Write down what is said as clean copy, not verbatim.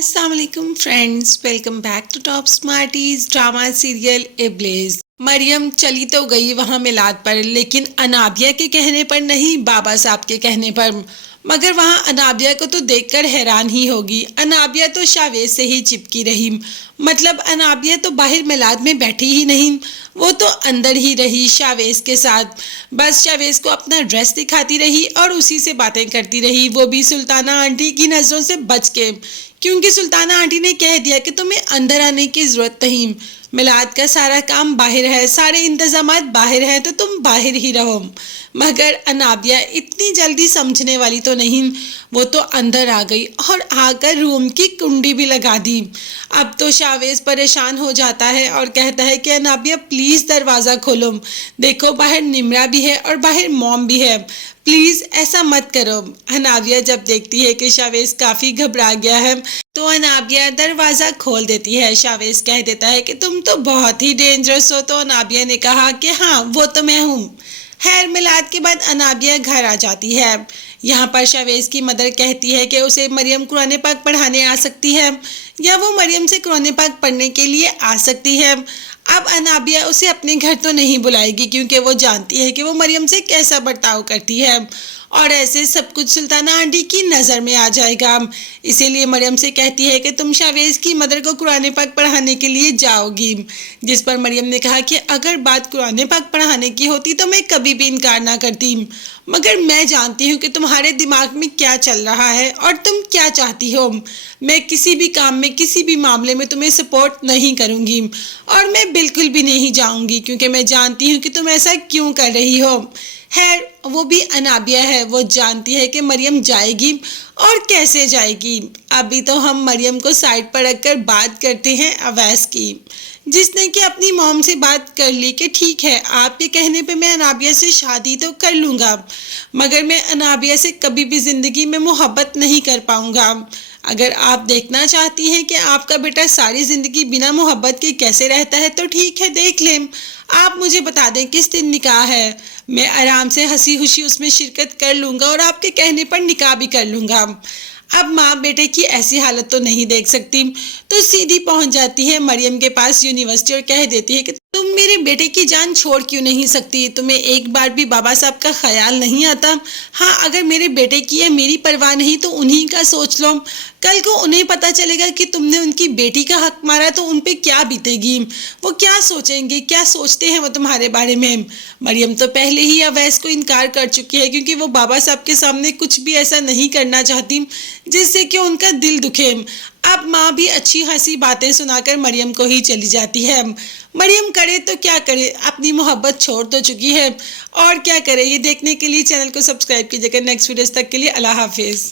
अस्सलाम वालेकुम friends, welcome back to top smarties drama serial Iblees. Mariyam चली तो गई वहां मिलाद पर, लेकिन अनाबिया के कहने पर नहीं, बाबा साहब के कहने पर। मगर वहां अनाबिया को तो देखकर हैरान ही होगी। अनाबिया तो शावेज से ही चिपकी रही। मतलब अनाबिया तो बाहर मिलाद में बैठी ही नहीं, वो तो अंदर ही रही शावेज के साथ। बस शावेज को अपना ड्रेस दिखाती रही और उसी से बातें करती रही, वो भी सुल्ताना आंटी की नज़रों से बच के, क्योंकि सुल्ताना आंटी ने कह दिया कि तुम्हें अंदर आने की ज़रूरत नहीं, मिलाद का सारा काम बाहर है, सारे इंतजामात बाहर हैं, तो तुम बाहर ही रहो। मगर अनाबिया इतनी जल्दी समझने वाली तो नहीं, वो तो अंदर आ गई और आकर रूम की कुंडी भी लगा दी। अब तो शावेज परेशान हो जाता है और कहता है कि अनाबिया प्लीज़ दरवाज़ा खोलो, देखो बाहर निमरा भी है और बाहर मॉम भी है, प्लीज़ ऐसा मत करो। अनाबिया जब देखती है कि शावेज काफ़ी घबरा गया है तो अनाबिया दरवाज़ा खोल देती है। शावेज कह देता है कि तुम तो बहुत ही डेंजरस हो। तो अनाबिया ने कहा कि हाँ वो तो मैं हूँ। खैर मिलाद के बाद अनाबिया घर आ जाती है। यहाँ पर शावेज की मदर कहती है कि उसे मरियम कुरान पाक पढ़ाने आ सकती है या वो मरियम से कुरान पाक पढ़ने के लिए आ सकती है। अब अनाबिया उसे अपने घर तो नहीं बुलाएगी, क्योंकि वो जानती है कि वो मरियम से कैसा बर्ताव करती है और ऐसे सब कुछ सुल्ताना आंटी की नज़र में आ जाएगा। इसीलिए मरियम से कहती है कि तुम शावेज की मदर को कुरान पाक पढ़ाने के लिए जाओगी। जिस पर मरियम ने कहा कि अगर बात कुरान पाक पढ़ाने की होती तो मैं कभी भी इनकार ना करती, मगर मैं जानती हूँ कि तुम्हारे दिमाग में क्या चल रहा है और तुम क्या चाहती हो। मैं किसी भी काम में, किसी भी मामले में तुम्हें सपोर्ट नहीं करूँगी और मैं बिल्कुल भी नहीं जाऊँगी, क्योंकि मैं जानती हूँ कि तुम ऐसा क्यों कर रही हो। खैर वो भी अनाबिया है, वो जानती है कि मरियम जाएगी और कैसे जाएगी। अभी तो हम मरियम को साइड पर रखकर बात करते हैं अवैस की, जिसने कि अपनी मॉम से बात कर ली कि ठीक है आपके कहने पे मैं अनाबिया से शादी तो कर लूँगा, मगर मैं अनाबिया से कभी भी ज़िंदगी में मोहब्बत नहीं कर पाऊँगा। अगर आप देखना चाहती हैं कि आपका बेटा सारी ज़िंदगी बिना मोहब्बत के कैसे रहता है तो ठीक है, देख लें। आप मुझे बता दें किस दिन निकाह है, मैं आराम से हंसी खुशी उसमें शिरकत कर लूँगा और आपके कहने पर निकाह भी कर लूँगा। अब माँ बेटे की ऐसी हालत तो नहीं देख सकती, तो सीधी पहुँच जाती है मरियम के पास यूनिवर्सिटी और कह देती है कि तुम मेरे बेटे की जान छोड़ क्यों नहीं सकती, तुम्हें एक बार भी बाबा साहब का ख्याल नहीं आता। हाँ अगर मेरे बेटे की है मेरी परवाह नहीं तो उन्हीं का सोच लो। कल को उन्हें पता चलेगा कि तुमने उनकी बेटी का हक मारा तो उन पे क्या बीतेगी, वो क्या सोचेंगे, क्या सोचते हैं वो तुम्हारे बारे में। मरियम तो पहले ही अवैस को इनकार कर चुकी है, क्योंकि वो बाबा साहब के सामने कुछ भी ऐसा नहीं करना चाहती जिससे कि उनका दिल दुखे। अब माँ भी अच्छी खासी बातें सुनाकर मरियम को ही चली जाती है। मरियम करे तो क्या करे, अपनी मोहब्बत छोड़ तो चुकी है और क्या करे। ये देखने के लिए चैनल को सब्सक्राइब कीजिएगा। नेक्स्ट वीडियोस तक के लिए अल्लाह हाफिज़।